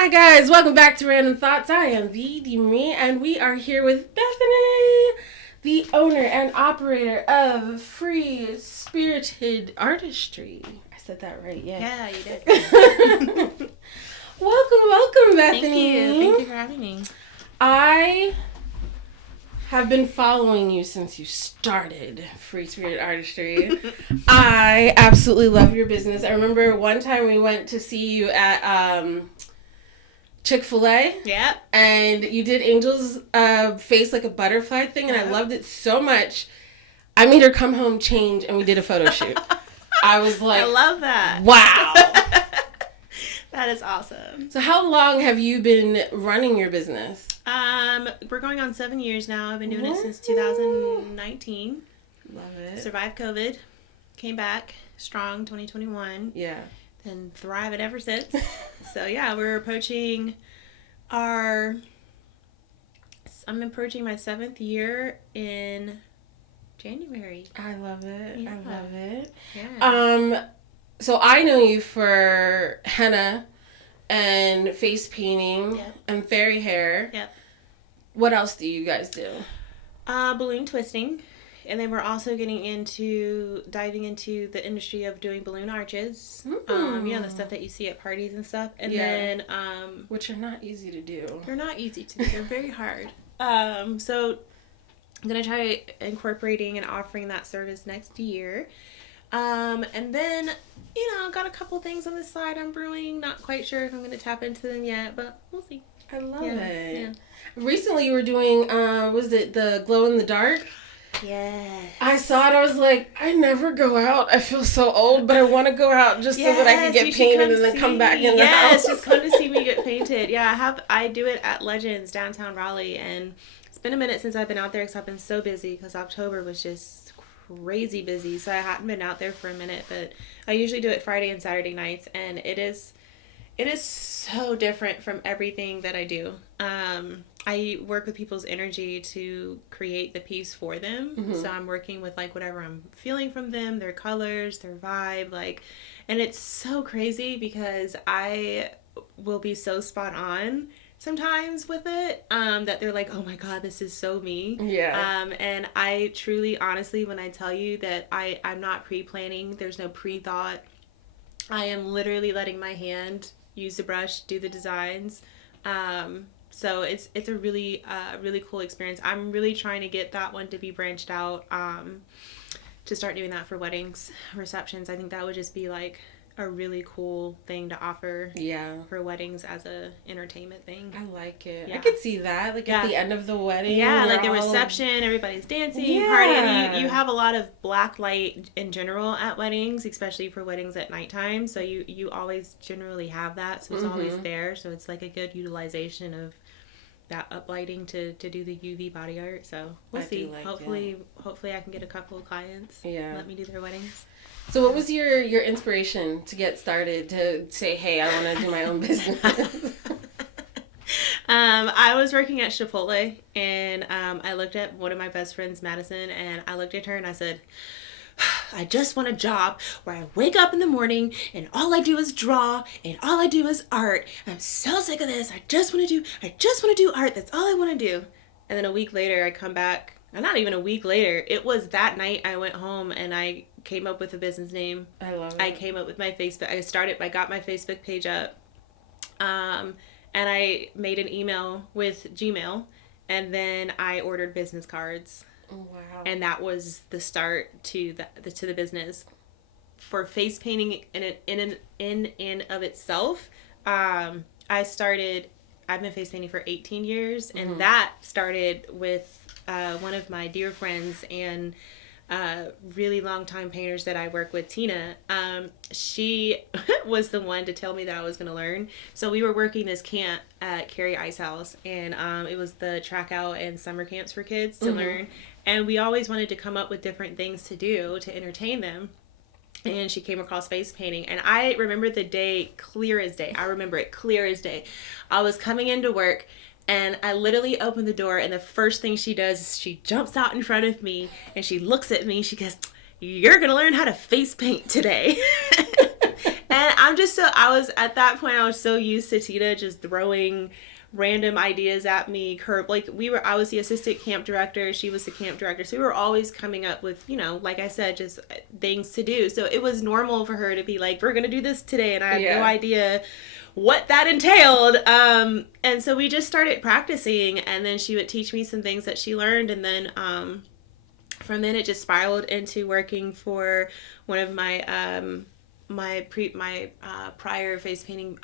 Hi guys, welcome back to Random Thoughts. I am the me, and we are here with Bethany, the owner and operator of Free Spirited Artistry. I said that right, yeah. Yeah, you did. Welcome, Bethany. Thank you for having me. I have been following you since you started Free Spirited Artistry. I absolutely love your business. I remember one time we went to see you at Chick-fil-A. Yep. And you did Angel's face like a butterfly thing, and I loved it so much. I made her come home, change, and we did a photo shoot. I was like, I love that. Wow. That is awesome. So how long have you been running your business? We're going on 7 years now. I've been doing it since 2019. Love it. Survived COVID. Came back strong 2021. Yeah. And thriving ever since. So yeah, we're approaching I'm approaching my 7th year in January. I love it. Yeah. I love it. Yeah. So I know you for henna and face painting. Yep. And fairy hair. Yep. What else do you guys do? Balloon twisting. And then we're also diving into the industry of doing balloon arches. The stuff that you see at parties and stuff. And then which are not easy to do. They're not easy to do. They're very hard. So I'm gonna try incorporating and offering that service next year. And then got a couple things on the side I'm brewing. Not quite sure if I'm gonna tap into them yet, but we'll see. I love it. Yeah. Recently you were doing was it the glow in the dark? Yes. I saw it. I was like, I never go out. I feel so old, but I want to go out just so that I can get painted and then come back in the house. Yes, just come to see me get painted. Yeah, I do it at Legends downtown Raleigh, and it's been a minute since I've been out there because I've been so busy because October was just crazy busy, so I hadn't been out there for a minute. But I usually do it Friday and Saturday nights, and it is so different from everything that I do. I work with people's energy to create the piece for them. Mm-hmm. So I'm working with like whatever I'm feeling from them, their colors, their vibe, and it's so crazy because I will be so spot on sometimes with it, that they're like, oh my God, this is so me. Yeah. And I truly, honestly, when I tell you that I'm not pre-planning, there's no pre-thought. I am literally letting my hand use the brush, do the designs. So it's a really cool experience. I'm really trying to get that one to be branched out, to start doing that for weddings, receptions. I think that would just be like a really cool thing to offer. Yeah. For weddings as a entertainment thing. I like it. Yeah. I could see that, at the end of the wedding. Yeah, like the reception, everybody's dancing, partying. You have a lot of black light in general at weddings, especially for weddings at nighttime. So you always generally have that, so it's always there. So it's like a good utilization of that uplighting to do the UV body art. So we'll see. Hopefully I can get a couple of clients. Yeah. Let me do their weddings. So what was your inspiration to get started, to say, hey, I want to do my own business? I was working at Chipotle, and I looked at one of my best friends, Madison, and I looked at her and I said, I just want a job where I wake up in the morning and all I do is draw and all I do is art. I'm so sick of this. I just want to do art. That's all I want to do. And then a week later I come back, and not even a week later, it was that night I went home and I came up with a business name. I love it. I came up with my Facebook. I got my Facebook page up. And I made an email with Gmail, and then I ordered business cards. Oh, wow. And that was the start to the business. For face painting in and of itself, I've been face painting for 18 years, and that started with one of my dear friends and really long time painters that I work with, Tina. She was the one to tell me that I was going to learn. So we were working this camp at Cary Ice House, and it was the track out and summer camps for kids to learn. And we always wanted to come up with different things to do to entertain them. And she came across face painting. And I remember the day clear as day. I remember it clear as day. I was coming into work, and I literally opened the door, and the first thing she does is she jumps out in front of me, and she looks at me. She goes, "You're going to learn how to face paint today." And I was, at that point, I was so used to Tita just throwing random ideas at me. I was the assistant camp director. She was the camp director. So we were always coming up with, like I said, just things to do. So it was normal for her to be like, we're going to do this today. And I had no idea what that entailed. And so we just started practicing, and then she would teach me some things that she learned. And then, from then it just spiraled into working for one of my, my prior face painting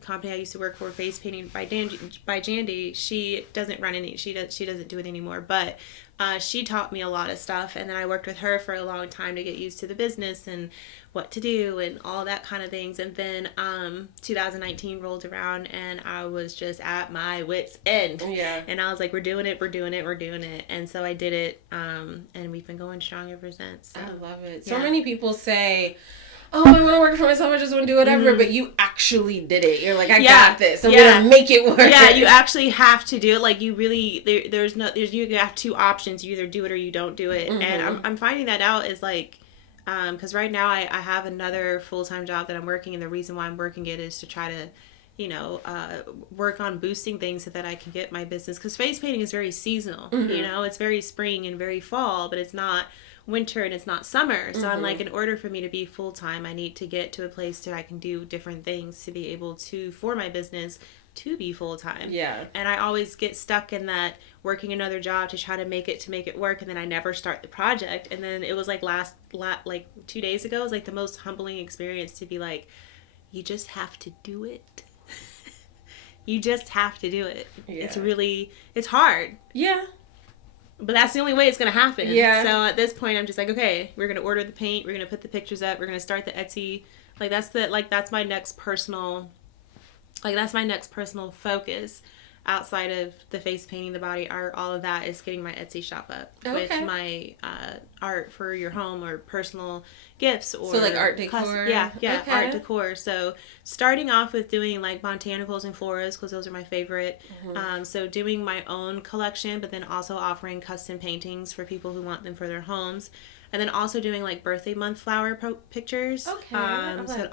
company I used to work for, Face Painting by Jandy. She doesn't run any. She doesn't do it anymore. But she taught me a lot of stuff, and then I worked with her for a long time to get used to the business and what to do and all that kind of things. And then 2019 rolled around, and I was just at my wit's end. Yeah. And I was like, we're doing it. And so I did it, and we've been going strong ever since. So. I love it. So many people say, oh, I want to work for myself, I just want to do whatever, but you actually did it. You're like, I got this. I'm going to make it work. Yeah, you actually have to do it. Like, you really, you have two options. You either do it or you don't do it. And I'm finding that out is like, because right now I have another full-time job that I'm working, and the reason why I'm working it is to try to, work on boosting things so that I can get my business. Because face painting is very seasonal. It's very spring and very fall, but it's not winter and it's not summer. So I'm like, in order for me to be full-time, I need to get to a place that I can do different things to be able to, for my business, to be full-time. Yeah. And I always get stuck in that working another job to try to make it work, and then I never start the project. And then it was like like 2 days ago, it was like the most humbling experience to be like, you just have to do it. You just have to do it. Yeah. It's hard. Yeah. But that's the only way it's going to happen. Yeah. So at this point, I'm just like, okay, we're going to order the paint. We're going to put the pictures up. We're going to start the Etsy. That's my next personal focus outside of the face painting, the body art, all of that is getting my Etsy shop up with my art for your home or personal gifts, or so like art decor. Art decor. So starting off with doing like botanicals and floras, because those are my favorite. So doing my own collection, but then also offering custom paintings for people who want them for their homes. And then also doing like birthday month flower pictures. So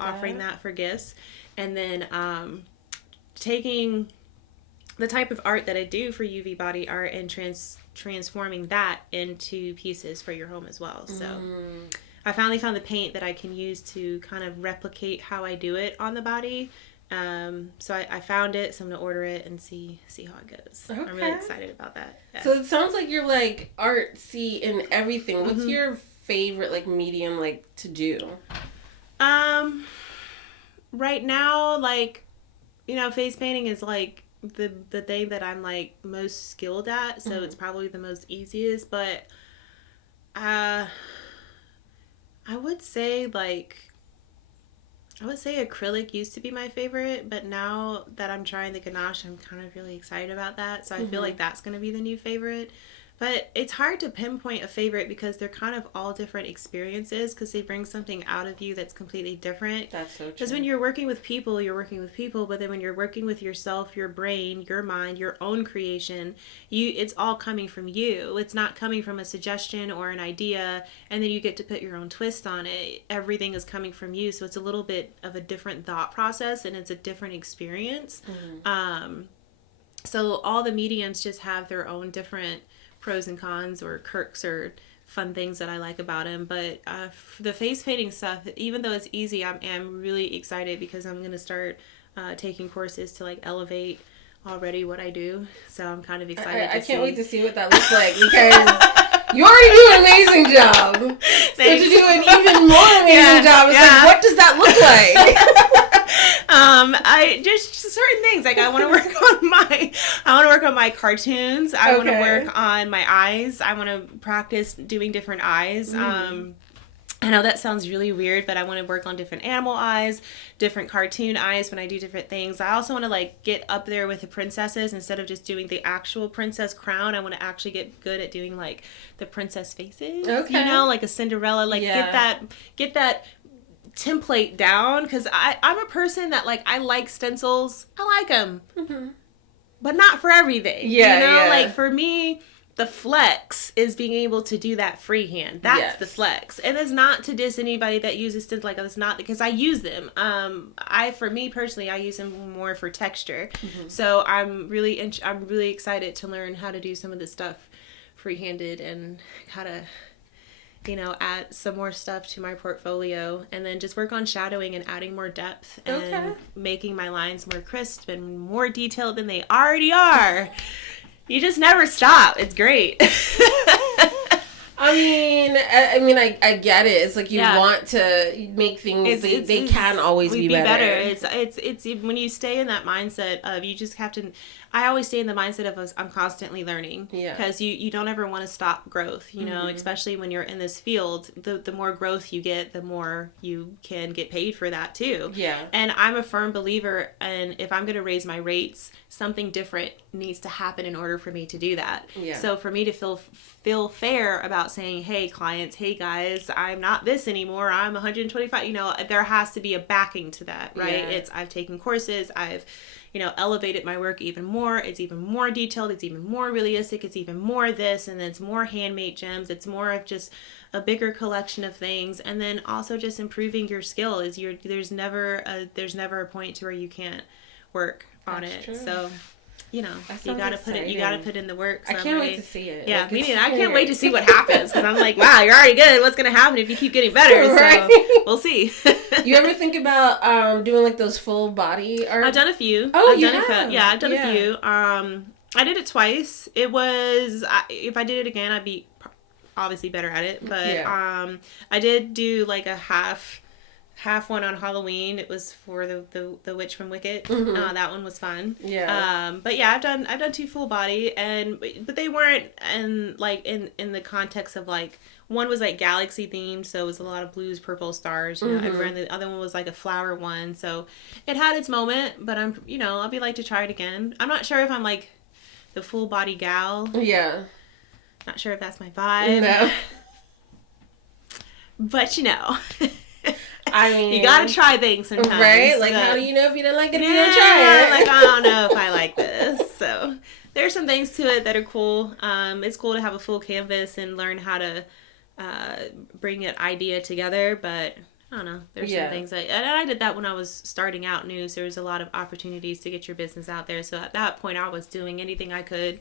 offering that for gifts. And then taking the type of art that I do for UV body art and transforming that into pieces for your home as well. So I finally found the paint that I can use to kind of replicate how I do it on the body. So I found it, so I'm going to order it and see how it goes. Okay. I'm really excited about that. Yeah. So it sounds like you're like artsy in everything. What's your favorite like medium like to do? Right now, like, face painting is like the thing that I'm like most skilled at, so it's probably the most easiest, but I would say acrylic used to be my favorite, but now that I'm trying the ganache, I'm kind of really excited about that, so I feel like that's going to be the new favorite. But it's hard to pinpoint a favorite because they're kind of all different experiences, because they bring something out of you that's completely different. That's so true. Because when you're working with people, but then when you're working with yourself, your brain, your mind, your own creation, it's all coming from you. It's not coming from a suggestion or an idea, and then you get to put your own twist on it. Everything is coming from you, so it's a little bit of a different thought process, and it's a different experience. So all the mediums just have their own different pros and cons or quirks or fun things that I like about him. But the face painting stuff, even though it's easy, I'm really excited because I'm going to start taking courses to like elevate already what I do. So I'm kind of excited I can't wait to see what that looks like, because you already do an amazing job. So to do an even more amazing job, it's like, what does that look like? I just certain things, like I want to work on my cartoons. I want to work on my eyes. I want to practice doing different eyes. I know that sounds really weird, but I want to work on different animal eyes, different cartoon eyes when I do different things. I also want to like get up there with the princesses instead of just doing the actual princess crown. I want to actually get good at doing like the princess faces. Like a Cinderella, like get that template down, because I'm a person that like, I like stencils. I like them, but not for everything. Like for me, the flex is being able to do that freehand. That's the flex. And it's not to diss anybody that uses stencils like that. It's not, because I use them. For me personally, I use them more for texture. Mm-hmm. So I'm really excited to learn how to do some of this stuff free-handed and how to, add some more stuff to my portfolio, and then just work on shadowing and adding more depth and making my lines more crisp and more detailed than they already are. You just never stop. It's great. I get it. It's like you want to make things. They can always be better. It's when you stay in that mindset of, you just have to. I always stay in the mindset of, I'm constantly learning. Yeah. Because you don't ever want to stop growth. Especially when you're in this field. The more growth you get, the more you can get paid for that too. Yeah. And I'm a firm believer, and if I'm going to raise my rates, something different needs to happen in order for me to do that. Yeah. So for me to feel fair about saying, hey clients, hey guys, I'm not this anymore, I'm 125, there has to be a backing to that, right? Yeah. I've taken courses, I've elevated my work even more. It's even more detailed, it's even more realistic, it's even more this, and then it's more handmade gems, it's more of just a bigger collection of things. And then also just improving your skill is there's never a point to where you can't work on it. True. So you gotta put in the work. So I can't wait to see it. Yeah, me neither. I can't wait to see what happens, because I'm like, wow, you're already good. What's gonna happen if you keep getting better? Right? So we'll see. You ever think about doing like those full body art? I've done a few. Oh, I've done a few. I did it twice. It was, if I did it again, I'd be obviously better at it. But I did do like a half one on Halloween. It was for the witch from Wicked. Mm-hmm. That one was fun. Yeah. But yeah, I've done 2 full body, but they weren't in the context of like, one was like galaxy themed, so it was a lot of blues, purple stars, everywhere, and the other one was like a flower one. So it had its moment, but I'll be like to try it again. I'm not sure if I'm like the full body gal. Yeah. Not sure if that's my vibe. No. But I mean, you gotta try things sometimes, right? Like, how do you know if you don't like it if you don't try it? Like, I don't know if I like this. So there's some things to it that are cool. It's cool to have a full canvas and learn how to bring an idea together. But I don't know. There's some things and I did that when I was starting out new. So there was a lot of opportunities to get your business out there. So at that point, I was doing anything I could.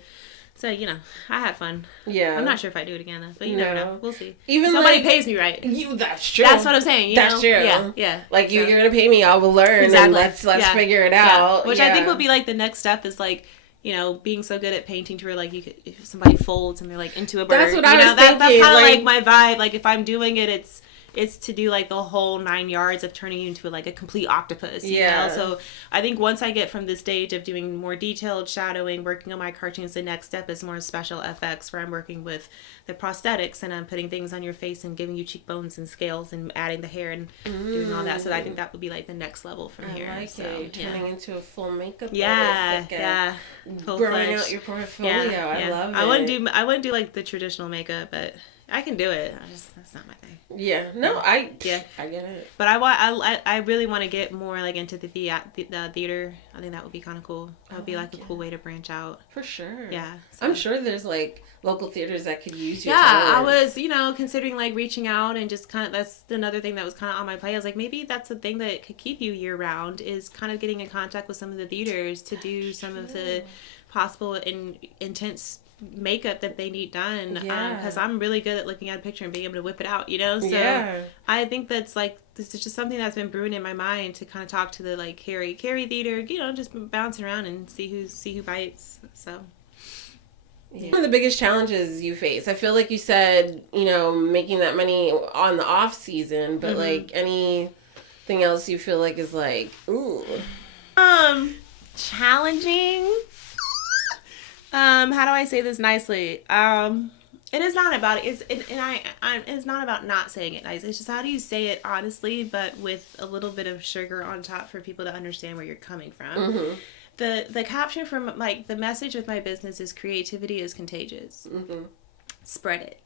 So, I had fun. Yeah. I'm not sure if I do it again, though. But you never know. We'll see. Even somebody pays me right. That's true. That's what I'm saying. That's true. Yeah. Like, you're going to pay me, I will learn. Exactly. And let's figure it out. Which I think will be, like, the next step is, like, being so good at painting to where, like, if somebody folds and they're, like, into a bird. That's what I was thinking. That's kind of, like, my vibe. Like, if I'm doing it, it's to do like the whole 9 yards of turning you into like a complete octopus. You know? So I think once I get from the stage of doing more detailed shadowing, working on my cartoons, the next step is more special effects, where I'm working with the prosthetics and I'm putting things on your face and giving you cheekbones and scales and adding the hair and doing all that. So I think that would be like the next level from here. I like it. Turning into a full makeup artist. Growing out your portfolio. I love it. I wouldn't do like the traditional makeup, but I can do it. That's not my thing. Yeah. No, I get it. But I really want to get more like into the theater. I think that would be kind of cool. That would be like a cool way to branch out. For sure. Yeah. So. I'm sure there's like local theaters that could use your talent. I was, considering like reaching out and just kind of, that's another thing that was kind of on my plate. I was like, maybe that's a thing that could keep you year round, is kind of getting in contact with some of the theaters to do some of the possible and intense makeup that they need done, because I'm really good at looking at a picture and being able to whip it out, so I think that's like, this is just something that's been brewing in my mind, to kind of talk to the like Carrie theater, just bouncing around and see who bites. So one of the biggest challenges you face, I feel like you said, making that money on the off season, but like anything else you feel like is like, ooh, challenging. How do I say this nicely? It is not about it. It's not about not saying it nice. It's just, how do you say it honestly, but with a little bit of sugar on top for people to understand where you're coming from. Mm-hmm. The caption from like the message with my business is creativity is contagious. Mm-hmm. Spread it.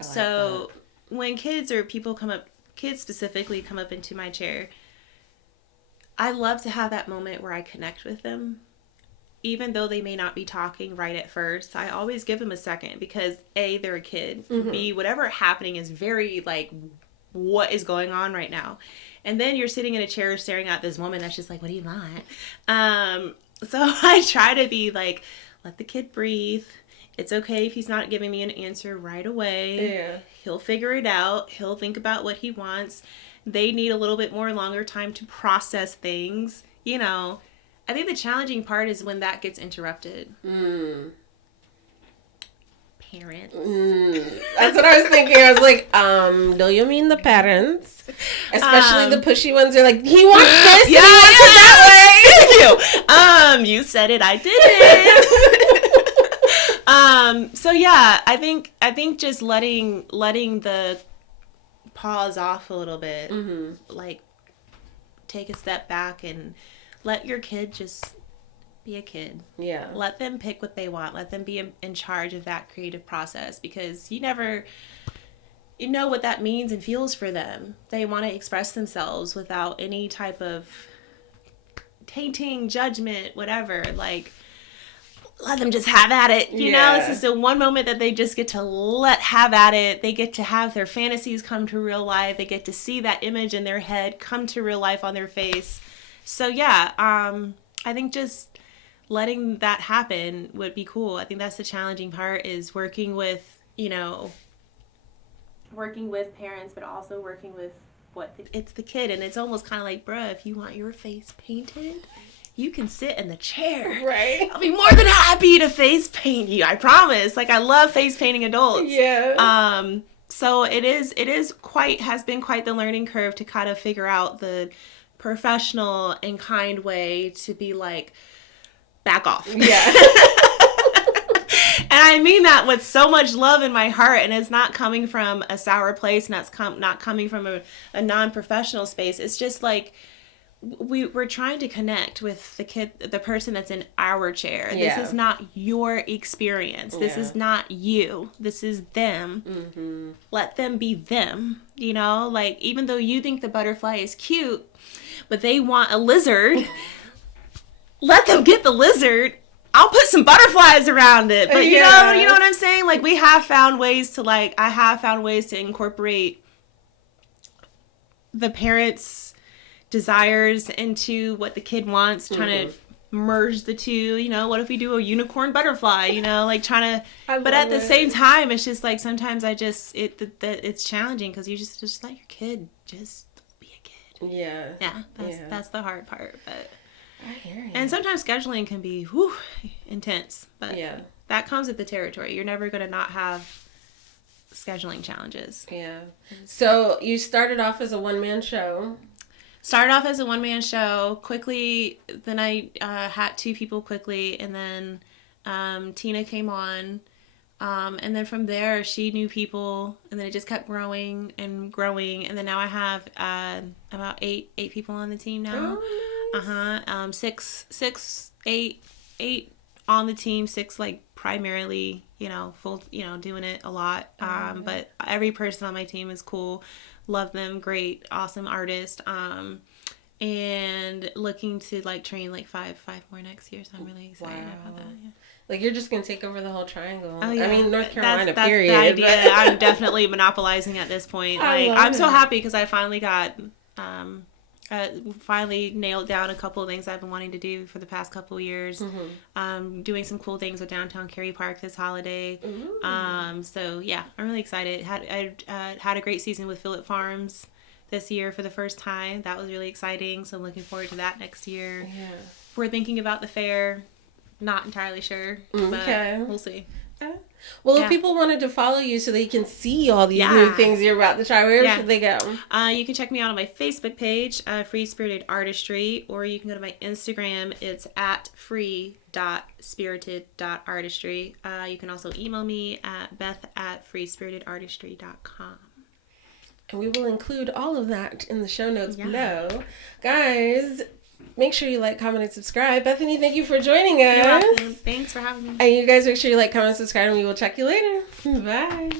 So when kids or people kids specifically come up into my chair, I love to have that moment where I connect with them. even though they may not be talking right at first, I always give them a second because A, they're a kid. B, whatever happening is very like, what is going on right now? And then you're sitting in a chair staring at this woman that's just like, what do you want? So I try to be like, let the kid breathe. It's okay if he's not giving me an answer right away. Yeah. He'll figure it out. He'll think about what he wants. They need a little bit more longer time to process things. You know, I think the challenging part is when that gets interrupted. Parents. That's what I was thinking. I was like, do you mean the parents? Especially the pushy ones. They're like, he wants this and he wants it that way. You said it, I did it. So yeah, I think just letting the pause off a little bit, like take a step back and let your kid just be a kid. Yeah. Let them pick what they want. Let them be in charge of that creative process, because you know what that means and feels for them. They want to express themselves without any type of tainting, judgment, whatever. Like, let them just have at it. You know, this is the one moment that they just get to have at it. They get to have their fantasies come to real life. They get to see that image in their head come to real life on their face. So yeah, I think just letting that happen would be cool. I think that's the challenging part, is working with parents, but also working with it's the kid. And it's almost kind of like, bruh, if you want your face painted, you can sit in the chair. Right. I'll be more than happy to face paint you. I promise. Like, I love face painting adults. Yeah. So it has been quite the learning curve to kind of figure out the professional and kind way to be like, back off. Yeah. And I mean that with so much love in my heart, and it's not coming from a sour place, and that's not coming from a non-professional space. It's just like, we're trying to connect with the person that's in our chair. Yeah. This is not your experience. This is not you. This is them. Mm-hmm. Let them be them. You know, like, even though you think the butterfly is cute, but they want a lizard, let them get the lizard. I'll put some butterflies around it. But you know what I'm saying? Like, I have found ways to incorporate the parents' desires into what the kid wants, trying to merge the two. You know, what if we do a unicorn butterfly? You know, like, trying to, but at the same time, it's just like, sometimes it's challenging, because you just let your kid just be a kid. Yeah. Yeah. That's the hard part, but. I hear you. And sometimes scheduling can be intense, but that comes with the territory. You're never going to not have scheduling challenges. Yeah. So you started off as a one-man show. Quickly, then I had two people quickly, and then Tina came on. And then from there, she knew people, and then it just kept growing and growing. And then now I have about eight people on the team now. Oh, nice. Eight on the team, 6 like primarily, full, doing it a lot. But every person on my team is cool. Love them. Great, awesome artist. And looking to like train like five more next year. So I'm really excited about that. Yeah. Like, you're just going to take over the whole triangle. Oh, yeah. I mean, North Carolina, that's period. The idea. I'm definitely monopolizing at this point. I'm so happy because I finally got, finally nailed down a couple of things I've been wanting to do for the past couple of years. Mm-hmm. Doing some cool things with Downtown Cary Park this holiday. So, yeah, I'm really excited. I had a great season with Phillip Farms this year for the first time. That was really exciting. So I'm looking forward to that next year. Yeah. We're thinking about the fair. Not entirely sure, but we'll see. Okay. Well, if people wanted to follow you so they can see all these new things you're about to try, where should they go? You can check me out on my Facebook page, Free Spirited Artistry, or you can go to my Instagram. It's at free.spirited.artistry. You can also email me at beth@freespiritedartistry.com. And we will include all of that in the show notes below. Guys, make sure you like, comment, and subscribe. Bethany, thank you for joining us. You're welcome. Thanks for having me. And you guys make sure you like, comment, and subscribe, and we will check you later. Bye.